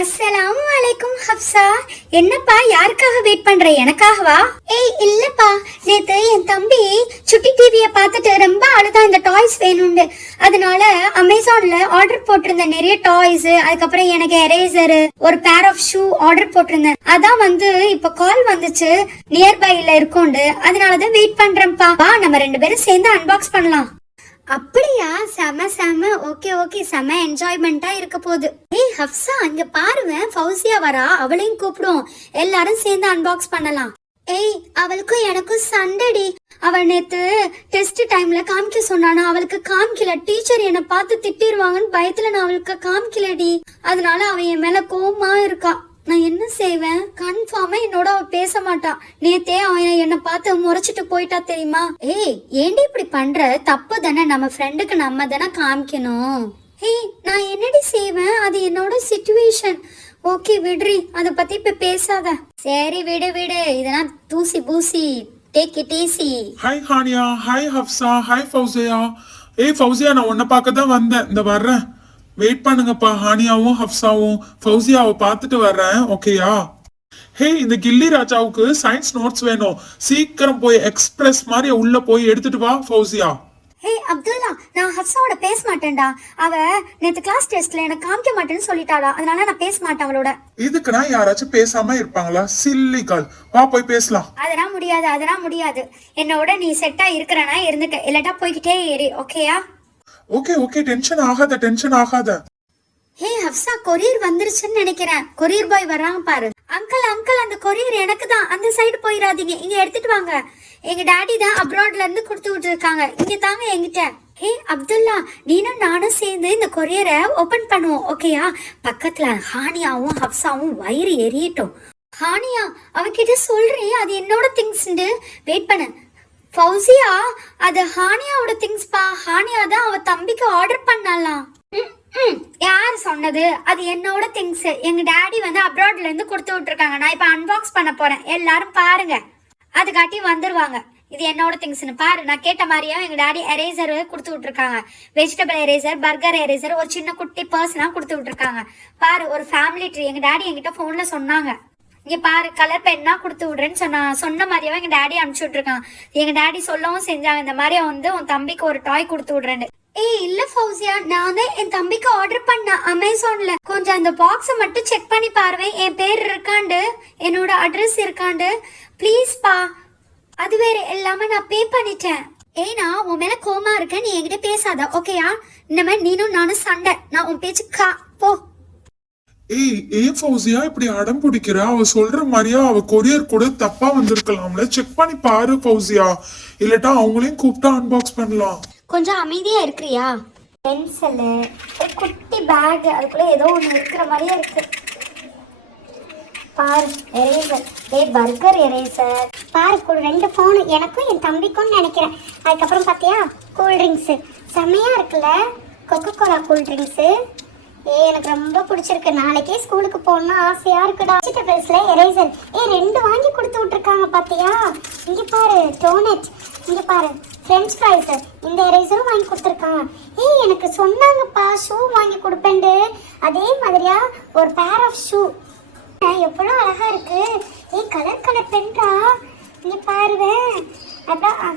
அஸ்ஸலாமு அலைக்கும் ஹப்சா. என்னப்பா, யாருக்காக வெயிட் பண்ற? எனக்காகவா? ஏய் இல்லப்பா, நேத்து என் தம்பி சுட்டி டிவியை பார்த்துட்டு ரொம்ப அழுதான், இந்த டாய்ஸ் வேணும்னு. அதனால அமேசான்ல ஆர்டர் போட்டிருந்தேன் நிறைய டாய்ஸ். அதுக்கப்புறம் எனக்கு எரேசர், ஒரு பேர் ஆஃப் ஷூ ஆர்டர் போட்டிருந்தேன். அதான் வந்து இப்ப கால் வந்துச்சு, நியர்பைல இருக்கோண்டு. அதனாலதான் வெயிட் பண்றேன்ப்பா. நம்ம ரெண்டு பேரும் சேர்ந்து அன்பாக்ஸ் பண்ணலாம். அப்படியா? செம செம. ஓகே ஓகே, செம என்ஜாய்மெண்டா இருக்க போகுது. ஏய் ஹப்சா, இங்க பாருவேன், ஃபௌசியா வரா, அவளையும் கூப்பிடுவோம், எல்லாரும் சேர்ந்து அன்பாக்ஸ் பண்ணலாம். ஏய், அவளுக்கும் எனக்கும் சண்டடி. அவள் நேத்து டெஸ்ட் டைம்ல காமிக்க சொன்னானா, அவளுக்கு காமிக்கல. டீச்சர் என்னை பார்த்து திட்டிருவாங்கன்னு பயத்துல நான் அவளுக்கு காமிக்கலடி. அதனால அவன் என் மேல கோவமா இருக்கா. நான் என்ன செய்வேன்? கன்ஃபார்மா என்னோட அவ பேச மாட்டா. நேத்தே அவன் என்ன பார்த்து முறைச்சிட்டு போயிட்டா தெரியுமா? ஏய், ஏண்டி இப்படி பண்ற? தப்பு தானே, நம்ம ஃப்ரெண்டுக்கு நம்ம தானே காமிக்கணும். ஏய், நான் என்னடி செய்வேன்? அது என்னோட சிச்சுவேஷன். ஓகே விடுறி, அதை பத்தி இப்ப பேசாத. சரி விடு விடு, இதெல்லாம் தூசி பூசி. Take it easy. Hi Haniya, hi Hafsa, hi Fauzia. ஏய் ஃபௌசியா, நான் உன்னை பார்க்க தான் வந்தேன், இந்த வர்றேன். வெயிட் பண்ணுங்கப்பா, ஹானியாவும் ஹப்சாவும் ஃபௌசியாவை பார்த்துட்டு வர்றேன், ஓகேயா? ஹே, இந்த கில்லி ராஜாவுக்கு சயின்ஸ் நோட்ஸ் வேணும், சீக்கிரம் போய் எக்ஸ்பிரஸ் மாதிரி உள்ள போய் எடுத்துட்டு வா ஃபௌசியா. ஹே அப்துல்லா, நான் ஹப்சாவோட பேச மாட்டேன்டா. அவ நேத்து கிளாஸ் டெஸ்ட்ல எனக்கு காமிக்க மாட்டேன்னு சொல்லிட்டாடா. அதனால நான் பேச மாட்டேன் அவளோட. இதுக்குன்னா யாராச்சும் பேசாம இருப்பாங்களா? சில்லி கால். வா போய் பேசலாம். அதெல்லாம் முடியாது, அதெல்லாம் முடியாது. என்னோட நீ செட்டா இருக்கிறனா இருந்துக்க, இல்லாட்டா போய்கிட்டே ஏறி, ஓகேயா? ஓகே ஓகே, டென்ஷன் ஆகாத, டென்ஷன் ஆகாத. ஹே ஹப்சா, கொரியர் வந்துருச்சுன்னு நினைக்கிறேன். கொரியர் பாய் வராங்க பாரு. அங்கிள் அங்கிள், அந்த கொரியர் எனக்கு தான், அந்த சைடு போயிடாதீங்க, இங்க எடுத்துட்டு வாங்க. எங்க டாடி தான் அப்ராட்ல இருந்து கொடுத்து விட்டுருக்காங்க, இங்க தாங்க என்கிட்ட. ஹே அப்துல்லா, நீனும் நானும் சேர்ந்து இந்த கொரியரை ஓபன் பண்ணுவோம், ஓகேயா? பக்கத்துல ஹானியாவும் ஹப்சாவும் வயிறு எரியட்டும். ஹானியா, அவகிட்ட சொல்றேன் அது என்னோட திங்ஸ். வெயிட் பண்ணு. ஃபௌசியா, அது ஹானியாவோட திங்ஸ் பா. ஹானியா தான் அவ தம்பிக்கு ஆர்டர் பண்ணலாம். யார் சொன்னது? அது என்னோட திங்ஸ். எங்க டாடி வந்து அப்ராட்ல இருந்து கொடுத்து விட்டுருக்காங்க. நான் இப்ப அன்பாக்ஸ் பண்ண போறேன், எல்லாரும் பாருங்க. அதுக்காட்டி வந்துருவாங்க. இது என்னோட திங்ஸ்னு பாரு. நான் கேட்ட மாதிரியா எங்க டாடி எரேசர் கொடுத்து விட்டுருக்காங்க. வெஜிடபிள் எரேசர், பர்கர் எரேசர், ஒரு சின்ன குட்டி பர்ஸ்லாம் கொடுத்து விட்டுருக்காங்க. பாரு, ஒரு ஃபேமிலி ட்ரீ. எங்க டாடி என்கிட்ட போன்ல சொன்னாங்க. இங்க பாரு, கலர் பென்னா கொடுத்து விடுறேன்னு சொன்ன மாதிரியாவே எங்க டாடி அனுப்பிச்சு விட்டுருக்காங்க. எங்க டாடி சொல்லவும் செஞ்சாங்க, இந்த மாதிரி வந்து உன் தம்பிக்கு ஒரு டாய் கொடுத்து விடுறேன்னு. ஏய் இல்ல ஃபௌசியா, நான் தான் என் தம்பிக்கு ஆர்டர் பண்ணேன் அமேசான்ல. கொஞ்சம் அந்த பாக்ஸை மட்டும் செக் பண்ணி பாருவேன், என் பேர் இருக்காண்டு, என்னோட அட்ரஸ் இருக்காண்டு. ப்ளீஸ் பா. அது வேற எல்லாமே நான் பே பண்ணிட்டேன். ஏன்னா உன் மேல கோமா இருக்க, நீ என்கிட்ட பேசாத, ஓகேயா? இந்த மாதிரி நீனும் நானும் சண்டை. நான் உன் பேச்சு போ. ஏய், ஏன் ஃபௌசியா இப்படி அடம் பிடிக்கிற? அவ சொல்ற மாதிரியா அவ கொரியர் கூட தப்பா வந்திருக்கலாம்ல, செக் பண்ணி பாரு ஃபௌசியா. இல்லட்டா அவங்களையும் கூப்பிட்டா அன்பாக்ஸ் பண்ணலாம். கொஞ்சம் அமைதியா இருக்கிறியா? பென்சிலு, ஒரு குட்டி பேக், அதுக்குள்ள ஏதோ ஒன்று இருக்கிற மாதிரியே இருக்கு. பாரு, எரேசர். Burger eraser. பாரு, ரெண்டு ஃபோனு, எனக்கும் என் தம்பிக்கும் நினைக்கிறேன். அதுக்கப்புறம் பார்த்தியா கூல்ட்ரிங்க்ஸு, செம்மையா இருக்குல்ல, கொக்கோ கோலா கூல்ட்ரிங்க்ஸு. எனக்கு ரொம்ப பிடிச்சிருக்கு. நாளைக்கே ஸ்கூலுக்கு போகணும்னு ஆசையா இருக்குடா. வெஜிடபிள்ஸ்ல எரேசர். ரெண்டு வாங்கி கொடுத்து விட்டுருக்காங்க பாத்தியா? இங்க பாரு டோனட், இங்க பாரு ஃப்ரெஞ்ச் ஃப்ரைஸ். இந்த எரேசரும் வாங்கி கொடுத்துருக்காங்க. எனக்கு சொன்னாங்கப்பா ஷூ வாங்கி கொடுப்பேன்ட்டு. அதே மாதிரியா ஒரு பேர் ஆஃப் ஷூ. எவ்வளோ அழகா இருக்கு. கலர் கலர் பென்டா. இங்க பாருவேன், அதான்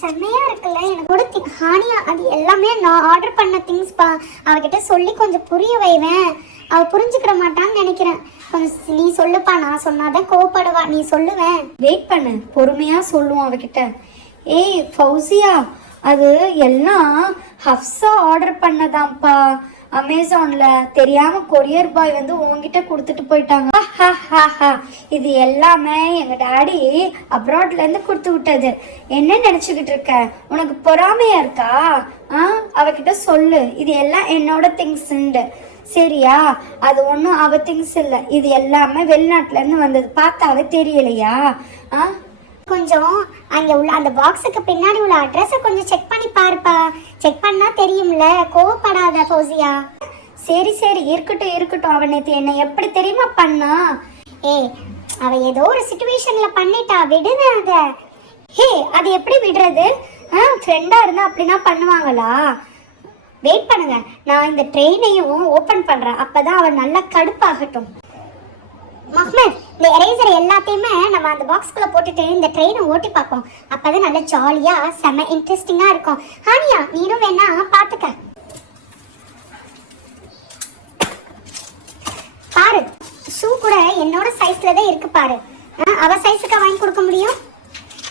செம்மையா இருக்குல்ல. எனக்கு கூட ஹானியா, அது எல்லாமே நான் ஆர்டர் பண்ண திங்ஸ் பா. அவகிட்ட சொல்லி கொஞ்சம் புரிய வைவேன். அவ புரிஞ்சுக்கிட மாட்டான்னு நினைக்கிறேன். கொஞ்சம் நீ சொல்லுப்பா, நான் சொன்னாதான் கோவப்படுவா. நீ சொல்லுவேன். வெயிட் பண்ணு, பொறுமையா சொல்லுவோம் அவகிட்ட. ஏய் ஃபௌசியா, அது எல்லாம் ஹப்சா ஆர்டர் பண்ணதாம்ப்பா அமேசான்ல. தெரியாம கொரியர் பாய் வந்து உங்ககிட்ட கொடுத்துட்டு போயிட்டாங்க. இது எல்லாமே எங்க டாடி அப்ராட்ல இருந்து கொடுத்து விட்டது. என்ன நினைச்சுக்கிட்டு இருக்க? உனக்கு பொறாமையா இருக்கா? அவகிட்ட சொல்லு, இது எல்லாம் என்னோட திங்ஸ். சரியா? அது ஒன்றும் அவ திங்ஸ் இல்லை, இது எல்லாமே வெளிநாட்டுல இருந்து வந்தது. பார்த்தாவே தெரியலையா? கொஞ்சம் அங்கே உள்ள அந்த பாக்ஸுக்கு பின்னாடி உள்ள அட்ரஸை கொஞ்சம் செக் பண்ணி பாருப்பா. செக் பண்ணா தெரியும்ல, கோவப்படாத ஃபௌசியா. சரி சரி, இருக்கட்டும் இருக்கட்டும். அவன் நேற்று என்னை எப்படி தெரியுமா பண்ணா? அவ ஏதோ ஒரு சிச்சுவேஷன்ல பண்ணிட்டா, விடுங்க அத. அது எப்படி விடுறது? ஃப்ரெண்டா இருந்தா அப்படின்னா பண்ணுவாங்களா? வெயிட் பண்ணுங்க, நான் இந்த ட்ரெயினையும் ஓபன் பண்றேன், அப்பதான் அவன் நல்லா கடுப்பாகட்டும். மஹ்மத், இந்த எரேசர் எல்லாத்தையுமே நம்ம அந்த பாக்ஸ்குள்ள போட்டுட்டு இந்த ட்ரெயினை ஓட்டி பார்ப்போம். அப்பதான் நல்ல ஜாலியா செம இன்ட்ரெஸ்டிங்கா இருக்கும். ஹானியா, நீனும் வேணா பாத்துக்க. பாரு, ஷூ கூட என்னோட சைஸ்ல தான் இருக்கு பாரு. அவ சைஸுக்கு வாங்கி கொடுக்க முடியும்?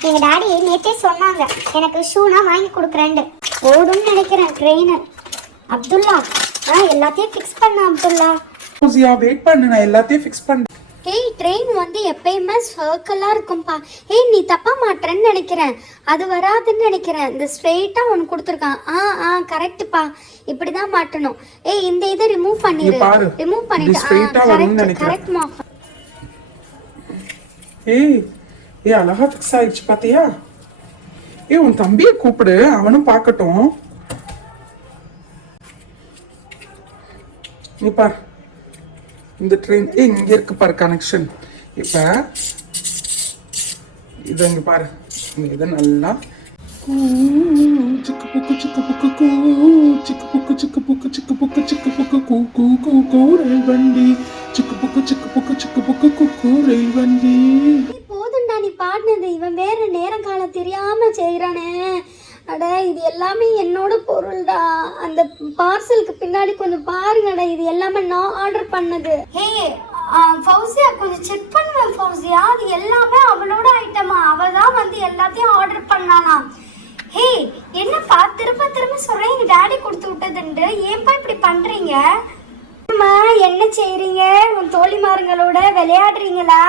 எங்க டாடி நேற்றே சொன்னாங்க எனக்கு ஷூனா வாங்கி கொடுக்குறேன்னு. ஓடும்னு நினைக்கிறேன் ட்ரெயினர். அப்துல்லா, எல்லாத்தையும் ஃபிக்ஸ் பண்ண அப்துல்லா. ஃபௌசியா வெயிட் பண்ணு, நான் எல்லாத்தையும் ஃபிக்ஸ் பண்ணேன். ஏய், ட்ரெயின் வந்து எப்பயுமே சர்க்கிளாக இருக்கும்பா. ஏய், நீ தப்பா மாட்டுறேன்னு நினைக்கிறேன், அது வராதுன்னு நினைக்கிறேன். இந்த ஸ்ட்ரெயிட்டாக ஒன்று கொடுத்துருக்கான். கரெக்டுப்பா, இப்படி தான் மாட்டணும். ஏய், இந்த இதை ரிமூவ் பண்ணிடு. ரிமூவ் பண்ணிட்டு கரெக்ட்மா. ஏய் அழகா ஃபிக்ஸ் ஆயிடுச்சு பாத்தியா? உன் தம்பியை கூப்பிடு, அவனும் பார்க்கட்டும். நீ பார், இந்த ட்ரெயின் இங்க இருக்கு பாரு கனெக்ஷன். இப்ப இத இங்க பாரு, இத நல்லா சிக்கு புக்கு சிக்கு புக்கு கூ சிக்கு புக்கு சிக்கு புக்கு சிக்கு புக்கு சிக்கு புக்கு கூ கூ கூ கூ ரயில் வண்டி சிக்கு புக்கு சிக்கு புக்கு சிக்கு புக்கு கூ கூ ரயில் வண்டி. போதும்டா நீ பாடினது, இவன் வேற நேரம் காலம் தெரியாம செய்யறானே. அட, இது எல்லாமே என்னோட பொருள்டா. அந்த பார்சலுக்கு பின்னாடி கொஞ்சம் பாருங்கடா, இது எல்லாமே நான் ஆர்டர் பண்ணது. ஹே ஃபௌசியா, கொஞ்சம் செக் பண்ணுவேன் ஃபௌசியா, அது எல்லாமே அவளோட ஐட்டமா. அவ தான் வந்து எல்லாத்தையும் ஆர்டர் பண்ணானா. ஹே, என்னப்பா திரும்ப திரும்ப சொல்றேன் எங்க டாடி கொடுத்து விட்டதுண்டு, ஏன்பா இப்படி பண்றீங்க? என்ன செய்றீங்க? உன் தோழிமாருங்களோட விளையாடுறீங்களா?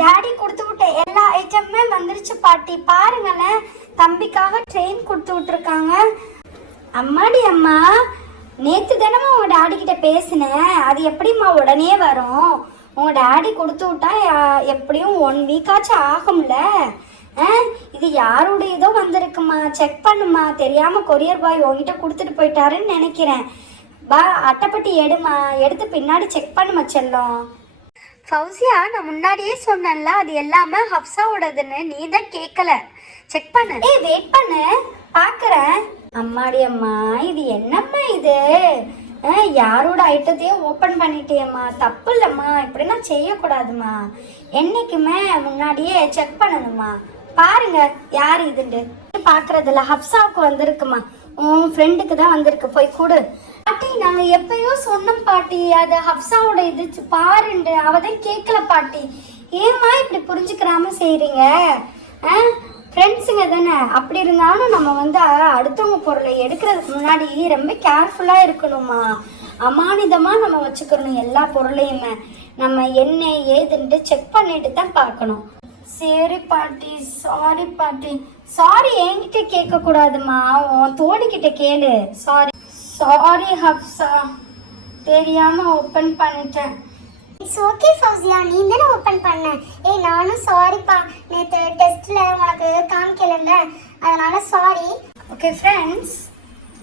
டாடி கொடுத்து விட்ட எல்லா ஐட்டமுமே வந்துருச்சு பாட்டி, பாருங்களேன். தம்பிக்காக ட்ரெயின் கொடுத்து விட்டுருக்காங்க. அம்மாடி அம்மா, நேற்று தானே உங்க டாடி கிட்ட பேசினேன், அது எப்படிம்மா உடனே வரும்? உங்க டாடி கொடுத்து விட்டா எப்படியும் 1 வீக்காச்சும் ஆகும்ல. இது யாருடையதோ வந்திருக்குமா, செக் பண்ணுமா. தெரியாம கொரியர் பாய் உங்ககிட்ட கொடுத்துட்டு போயிட்டாருன்னு நினைக்கிறேன். பா, அட்டைப்பட்டி எடுமா, எடுத்து பின்னாடி செக் பண்ணுமா செல்லம். ஃபௌசியா, நான் முன்னாடியே சொன்னேன்ல, அது எல்லாமே ஹப்சாவோடதுன்னு, நீ தான் கேட்கல. செக் பண்ணு. ஏய், வெயிட் பண்ணு, பார்க்குறேன். அம்மாடி அம்மா, இது என்னம்மா இது? யாரோட ஐட்டத்தையே ஓப்பன் பண்ணிட்டேம்மா, தப்பு இல்லைம்மா, இப்படிலாம் செய்யக்கூடாதுமா. என்னைக்குமே முன்னாடியே செக் பண்ணணுமா. பாருங்க யார் இதுண்டு பார்க்கறதில்ல. ஹப்சாவுக்கு வந்திருக்குமா, உன் ஃப்ரெண்டுக்கு தான் வந்திருக்கு, போய் கொடு. பாட்டி, நாங்க எப்பயோ சொன்னோம் பாட்டி, அது ஹப்சாவோட இது பாருண்டு, அவதான் கேட்கல பாட்டி. ஏமா இப்படி புரிஞ்சுக்கிறாம செய்றீங்க? ஃப்ரெண்ட்ஸுங்க தானே, அப்படி இருந்தாலும் நம்ம வந்து அடுத்தவங்க பொருளை எடுக்கிறதுக்கு முன்னாடி ரொம்ப கேர்ஃபுல்லா இருக்கணுமா. அமானிதமா நம்ம வச்சுக்கணும் எல்லா பொருளையுமே. நம்ம என்ன ஏதுன்ட்டு செக் பண்ணிட்டு தான் பார்க்கணும். சரி பாட்டி, சாரி பாட்டி. சாரி என்கிட்ட கேட்க கூடாதுமா, உன் தோழிக்கிட்ட கேளு. சாரி ஹப்சா, தெரியாம ஓப்பன் பண்ணிட்டேன். இட்ஸ் ஓகே ஃபௌசியா, நீ தானே ஓப்பன் பண்ண. ஏய், நானும் சாரிப்பா, நேற்று டெஸ்ட்ல உனக்கு காமிக்கல, அதனால சாரி. ஓகே ஃப்ரெண்ட்ஸ்,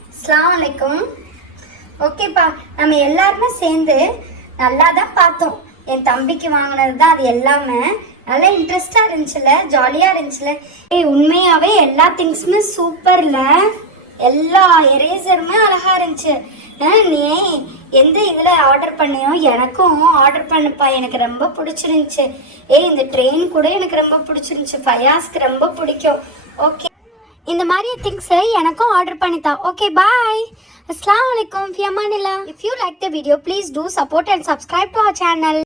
அஸ்ஸலாமு அலைக்கும். ஓகேப்பா, நம்ம எல்லாருமே சேர்ந்து நல்லா தான் பார்த்தோம். என் தம்பிக்கு வாங்கினது தான் அது எல்லாமே. நல்லா இன்ட்ரெஸ்டாக இருந்துச்சுல, ஜாலியாக இருந்துச்சுல. ஏய், உண்மையாகவே எல்லா திங்ஸுமே சூப்பர்ல. எல்லா எரேசருமே அழகா இருந்துச்சு. நீ எந்த இதில் ஆர்டர் பண்ணியோ எனக்கும் ஆர்டர் பண்ணுப்பா, எனக்கு ரொம்ப பிடிச்சிருந்துச்சு. இந்த ட்ரெயின் கூட எனக்கு ரொம்ப பிடிச்சிருந்துச்சு, ஃபயாஸ்க்கு ரொம்ப பிடிக்கும். ஓகே, இந்த மாதிரி திங்ஸை எனக்கும் order பண்ணித்தா. Okay, bye. Assalamu alaikum. Fi amanillah. If you like the video, please do support and subscribe to our channel.